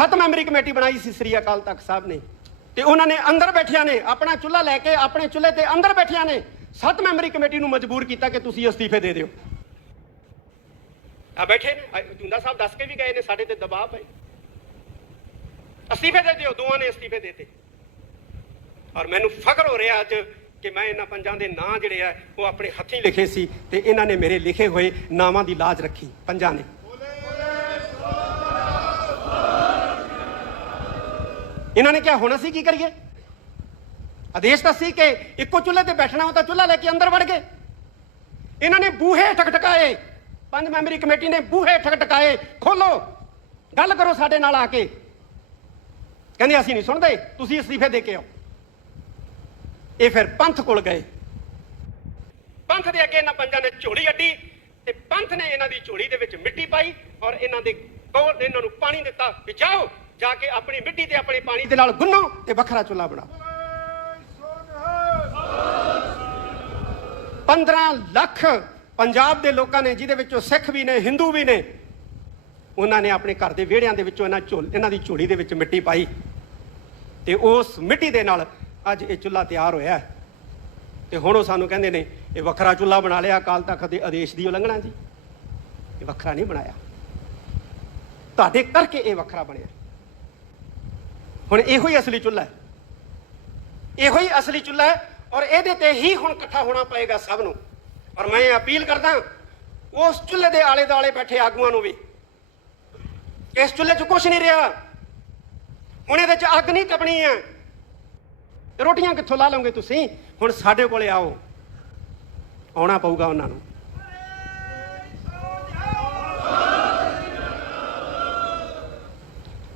ਸੱਤ memory committee ਬਣਾਈ ਸੀ ਸ੍ਰੀ ਅਕਾਲ ਤਖਤ ਸਾਹਿਬ ਨੇ। ਤੇ ਉਹਨਾਂ ਨੇ ਅੰਦਰ ਬੈਠਿਆਂ ਨੇ ਆਪਣਾ ਚੁੱਲ੍ਹਾ ਲੈ ਕੇ ਆਪਣੇ ਚੁੱਲ੍ਹੇ ਤੇ ਅੰਦਰ ਬੈਠਿਆਂ ਨੇ ਸੱਤ ਮੈਂਬਰੀ ਕਮੇਟੀ ਨੂੰ ਮਜਬੂਰ ਕੀਤਾ ਕਿ ਤੁਸੀਂ ਅਸਤੀਫੇ ਦੇ ਦਿਓ। ਆ ਬੈਠੇ ਨੇ। ਆ ਜੁੰਦਾ ਸਾਹਿਬ ਦੱਸ ਕੇ ਵੀ ਗਏ ਨੇ, ਸਾਡੇ ਤੇ ਦਬਾਅ ਪਏ। ਅਸਤੀਫੇ ਦੇ ਦਿਓ, ਦੋਵਾਂ ਨੇ ਅਸਤੀਫੇ ਦਿੱਤੇ। ਔਰ ਮੈਨੂੰ ਫਖਰ ਹੋ ਰਿਹਾ ਅੱਜ ਕਿ ਮੈਂ ਇਹਨਾਂ ਪੰਜਾਂ ਦੇ ਨਾਂ ਜਿਹੜੇ ਆ, ਉਹ ਆਪਣੇ ਹੱਥੀਂ ਲਿਖੇ ਸੀ ਤੇ ਇਹਨਾਂ ਨੇ ਮੇਰੇ ਲਿਖੇ ਹੋਏ ਨਾਵਾਂ ਦੀ ਲਾਜ ਰੱਖੀ, ਪੰਜਾਂ ਨੇ। ਇਹਨਾਂ ਨੇ ਕਿਹਾ ਹੁਣ ਅਸੀਂ ਕੀ ਕਰੀਏ ਆਦੇਸ਼ ਤਾਂ ਸੀ ਕਿ ਇੱਕੋ ਚੁੱਲ੍ਹੇ ਤੇ ਬੈਠਣਾ ਉਹ ਤਾਂ ਚੁੱਲ੍ਹਾ ਲੈ ਕੇ ਅੰਦਰ ਵੜ ਗਏ ਇਹਨਾਂ ਨੇ ਬੂਹੇ ਠਕਠਕਾਏ ਪੰਜ ਮੈਂਬਰੀ ਕਮੇਟੀ ਨੇ ਬੂਹੇ ਠਕਠਕਾਏ ਖੋਲੋ ਗੱਲ ਕਰੋ ਸਾਡੇ ਨਾਲ ਆ ਕੇ ਕਹਿੰਦੇ ਅਸੀਂ ਨਹੀਂ ਸੁਣਦੇ ਤੁਸੀਂ ਅਸਤੀਫੇ ਦੇ ਕੇ ਆਓ ਇਹ ਫਿਰ ਪੰਥ ਕੋਲ ਗਏ ਪੰਥ ਦੇ ਅੱਗੇ ਇਹਨਾਂ ਪੰਜਾਂ ਨੇ ਝੋਲੀ ਅੱਡੀ ਤੇ ਪੰਥ ਨੇ ਇਹਨਾਂ ਦੀ ਝੋਲੀ ਦੇ ਵਿੱਚ ਮਿੱਟੀ ਪਾਈ ਔਰ ਇਹਨਾਂ ਦੇ ਕੋਲ ਇਹਨਾਂ ਨੂੰ ਪਾਣੀ ਦਿੱਤਾ ਵੀ ਜਾਓ ਜਾ ਕੇ ਆਪਣੀ ਮਿੱਟੀ ਤੇ ਆਪਣੇ ਪਾਣੀ ਦੇ ਨਾਲ ਗੁੰਨੋ ਤੇ ਵੱਖਰਾ ਚੁੱਲ੍ਹਾ ਬਣਾਓ 15 ਲੱਖ ਪੰਜਾਬ ਦੇ ਲੋਕਾਂ ਨੇ, ਜਿਹਦੇ ਵਿੱਚੋਂ ਸਿੱਖ ਵੀ ਨੇ, ਹਿੰਦੂ ਵੀ ਨੇ, ਉਹਨਾਂ ਨੇ ਆਪਣੇ ਘਰ ਦੇ ਵਿਹੜਿਆਂ ਦੇ ਵਿੱਚੋਂ ਇਹਨਾਂ ਝੋਲ, ਇਹਨਾਂ ਦੀ ਝੋਲੀ ਦੇ ਵਿੱਚ ਮਿੱਟੀ ਪਾਈ। ਤੇ ਉਸ ਮਿੱਟੀ ਦੇ ਨਾਲ ਅੱਜ ਇਹ ਚੁੱਲ੍ਹਾ ਤਿਆਰ ਹੋਇਆ ਹੈ। ਤੇ ਹੁਣ ਉਹ ਸਾਨੂੰ ਕਹਿੰਦੇ ਨੇ, ਇਹ ਵੱਖਰਾ ਚੁੱਲ੍ਹਾ ਬਣਾ ਲਿਆ, ਅਕਾਲ ਤਖਤ ਦੇ ਆਦੇਸ਼ ਦੀ ਉਲੰਘਣਾ ਜੀ। ਇਹ ਵੱਖਰਾ ਨਹੀਂ ਬਣਾਇਆ। ਤੁਹਾਡੇ ਕਰਕੇ ਇਹ ਵੱਖਰਾ ਬਣਿਆ। ਹੁਣ ਇਹੋ ਹੀ ਅਸਲੀ ਚੁੱਲ੍ਹਾ ਹੈ। ਇਹੋ ਹੀ ਅਸਲੀ ਚੁੱਲ੍ਹਾ ਹੈ ਔਰ ਇਹਦੇ ਤੇ ਹੀ ਹੁਣ ਇਕੱਠਾ ਹੋਣਾ ਪਏਗਾ ਸਭ ਨੂੰ। ਔਰ ਮੈਂ ਅਪੀਲ ਕਰਦਾ ਉਸ ਚੁੱਲ੍ਹੇ ਦੇ ਆਲੇ ਦੁਆਲੇ ਬੈਠੇ ਆਗੂਆਂ ਨੂੰ ਵੀ। ਇਸ ਚੁੱਲ੍ਹੇ 'ਚ ਕੁਝ ਨਹੀਂ ਰਿਹਾ। ਹੁਣ ਇਹਦੇ 'ਚ ਅੱਗ ਨਹੀਂ ਤਪਣੀ ਹੈ। ਰੋਟੀਆਂ ਕਿੱਥੋਂ ਲਾ ਲਓਗੇ ਤੁਸੀਂ? ਹੁਣ ਸਾਡੇ ਕੋਲੇ ਆਓ। ਆਉਣਾ ਪਊਗਾ ਉਹਨਾਂ ਨੂੰ।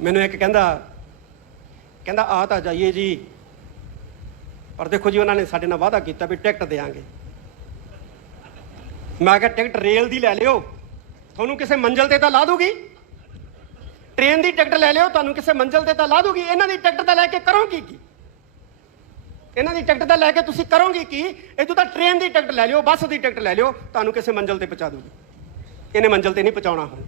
ਮੈਨੂੰ ਇੱਕ ਕਹਿੰਦਾ ਕਹਿੰਦਾ ਆ ਤਾਂ ਜਾਈਏ ਜੀ। ਪਰ ਦੇਖੋ ਜੀ, ਉਹਨਾਂ ਨੇ ਸਾਡੇ ਨਾਲ ਵਾਅਦਾ ਕੀਤਾ ਵੀ ਟਿਕਟ ਦੇਾਂਗੇ ਮੈਂ ਕਿਹਾ, ਟਿਕਟ ਰੇਲ ਦੀ ਲੈ ਲਿਓ। ਤੁਹਾਨੂੰ ਕਿਸੇ ਮੰਜ਼ਲ ਤੇ ਤਾਂ ਲਾ ਦੂਗੀ? ਟ੍ਰੇਨ ਦੀ ਟਿਕਟ ਲੈ ਲਿਓ, ਤੁਹਾਨੂੰ ਕਿਸੇ ਮੰਜ਼ਲ ਤੇ ਤਾਂ ਲਾ ਦੂਗੀ? ਇਹਨਾਂ ਦੀ ਟਿਕਟ ਤਾਂ ਲੈ ਕੇ ਕਰੋਗੇ ਕੀ ਇਹਨਾਂ ਦੀ ਟਿਕਟ ਤਾਂ ਲੈ ਕੇ ਤੁਸੀਂ ਕਰੋਗੇ ਕੀ ਇਹ ਤਾਂ ਟ੍ਰੇਨ ਦੀ ਟਿਕਟ ਲੈ ਲਿਓ, ਬੱਸ ਦੀ ਟਿਕਟ ਲੈ ਲਿਓ, ਤੁਹਾਨੂੰ ਕਿਸੇ ਮੰਜ਼ਲ ਤੇ ਪਹੁੰਚਾ ਦੂਗੀ। ਇਹਨੇ ਮੰਜ਼ਲ ਤੇ ਨਹੀਂ ਪਹੁੰਚਾਉਣਾ ਹੁਣ।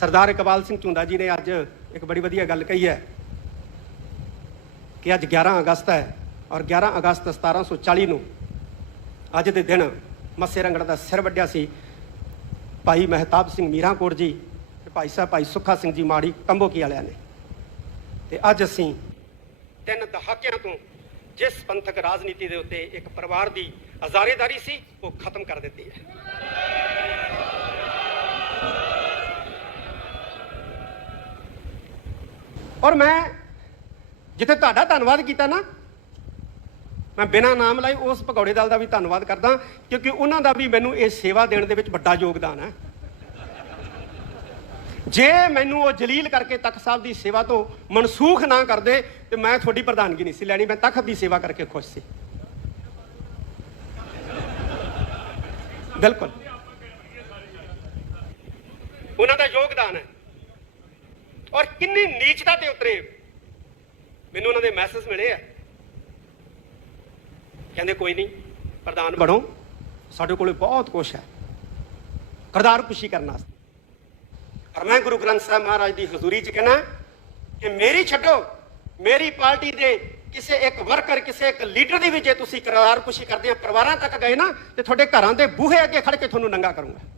ਸਰਦਾਰ ਇਕਬਾਲ ਸਿੰਘ ਝੁੰਦਾ ਜੀ ਨੇ ਅੱਜ ਇੱਕ ਬੜੀ ਵਧੀਆ ਗੱਲ ਕਹੀ ਹੈ ਕਿ ਅੱਜ 11 ਅਗਸਤ ਹੈ ਔਰ 11 ਅਗਸਤ 1740 ਨੂੰ ਅੱਜ ਦੇ ਦਿਨ ਮੱਸੇ ਰੰਗੜ ਦਾ ਸਿਰ ਵੱਢਿਆ ਸੀ ਭਾਈ ਮਹਿਤਾਬ ਸਿੰਘ ਮੀਰਾਂਕੋਟ ਜੀ ਤੇ ਭਾਈ ਸਾਹਿਬ ਭਾਈ ਸੁੱਖਾ ਸਿੰਘ ਜੀ ਮਾੜੀ ਕੰਬੋਕੀ ਵਾਲਿਆਂ ਨੇ। ਤੇ ਅੱਜ ਅਸੀਂ ਤਿੰਨ ਦਹਾਕਿਆਂ ਤੋਂ ਜਿਸ ਪੰਥਕ ਰਾਜਨੀਤੀ ਦੇ ਉੱਤੇ ਇੱਕ ਪਰਿਵਾਰ ਦੀ ਅਜ਼ਾਰੇਦਾਰੀ ਸੀ, ਉਹ ਖਤਮ ਕਰ ਦਿੱਤੀ ਹੈ। ਔਰ ਮੈਂ ਜਿੱਥੇ ਤੁਹਾਡਾ ਧੰਨਵਾਦ ਕੀਤਾ ਨਾ, ਮੈਂ ਬਿਨਾਂ ਨਾਮ ਲਾਏ ਉਸ ਪਕੌੜੇ ਦਲ ਦਾ ਵੀ ਧੰਨਵਾਦ ਕਰਦਾ, ਕਿਉਂਕਿ ਉਹਨਾਂ ਦਾ ਵੀ ਮੈਨੂੰ ਇਹ ਸੇਵਾ ਦੇਣ ਦੇ ਵਿੱਚ ਵੱਡਾ ਯੋਗਦਾਨ ਹੈ। ਜੇ ਮੈਨੂੰ ਉਹ ਜਲੀਲ ਕਰਕੇ ਤਖਤ ਸਾਹਿਬ ਦੀ ਸੇਵਾ ਤੋਂ ਮਨਸੂਖ ਨਾ ਕਰਦੇ, ਤੇ ਮੈਂ ਤੁਹਾਡੀ ਪ੍ਰਧਾਨਗੀ ਨਹੀਂ ਸੀ ਲੈਣੀ, ਮੈਂ ਤਖਤ ਦੀ ਸੇਵਾ ਕਰਕੇ ਖੁਸ਼ ਸੀ। ਬਿਲਕੁਲ। ਉਹਨਾਂ ਦਾ ਔਰ ਕਿੰਨੀ ਨੀਚਤਾ ਤੇ ਉਤਰੇ। ਮੈਨੂੰ ਉਹਨਾਂ ਦੇ ਮੈਸੇਜ ਮਿਲੇ ਆ। ਕਹਿੰਦੇ, ਕੋਈ ਨਹੀਂ, ਪ੍ਰਧਾਨ ਬਣੋ। ਸਾਡੇ ਕੋਲੇ ਬਹੁਤ ਕੁਝ ਹੈ। ਕਰਦਾਰ ਖੁਸ਼ੀ ਕਰਨ ਵਾਸਤੇ। ਪਰ ਮੈਂ ਗੁਰੂ ਗ੍ਰੰਥ ਸਾਹਿਬ ਮਹਾਰਾਜ ਦੀ ਹਜ਼ੂਰੀ 'ਚ ਕਹਿਣਾ ਕਿ ਮੇਰੀ ਛੱਡੋ। ਮੇਰੀ ਪਾਰਟੀ ਦੇ ਕਿਸੇ ਇੱਕ ਵਰਕਰ, ਕਿਸੇ ਇੱਕ ਲੀਡਰ ਦੀ ਵੀ ਜੇ ਤੁਸੀਂ ਕਰਤਾਰ ਖੁਸ਼ੀ ਕਰਦੇ ਆ, ਪਰਿਵਾਰਾਂ ਤੱਕ ਗਏ ਨਾ, ਤੇ ਤੁਹਾਡੇ ਘਰਾਂ ਦੇ ਬੂਹੇ ਅੱਗੇ ਖੜ ਕੇ ਤੁਹਾਨੂੰ ਨੰਗਾ ਕਰੂੰਗਾ।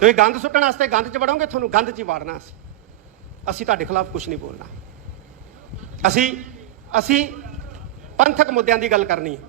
ਤੁਸੀਂ ਗੰਦ ਸੁੱਟਣ ਵਾਸਤੇ ਗੰਦ 'ਚ ਵੜੋਗੇ, ਤੁਹਾਨੂੰ ਗੰਦ 'ਚ ਹੀ ਵਾੜਨਾ ਸੀ ਅਸੀਂ ਤੁਹਾਡੇ ਖਿਲਾਫ ਕੁਝ ਨਹੀਂ ਬੋਲਣਾ। ਅਸੀਂ ਅਸੀਂ ਪੰਥਕ ਮੁੱਦਿਆਂ ਦੀ ਗੱਲ ਕਰਨੀ ਹੈ।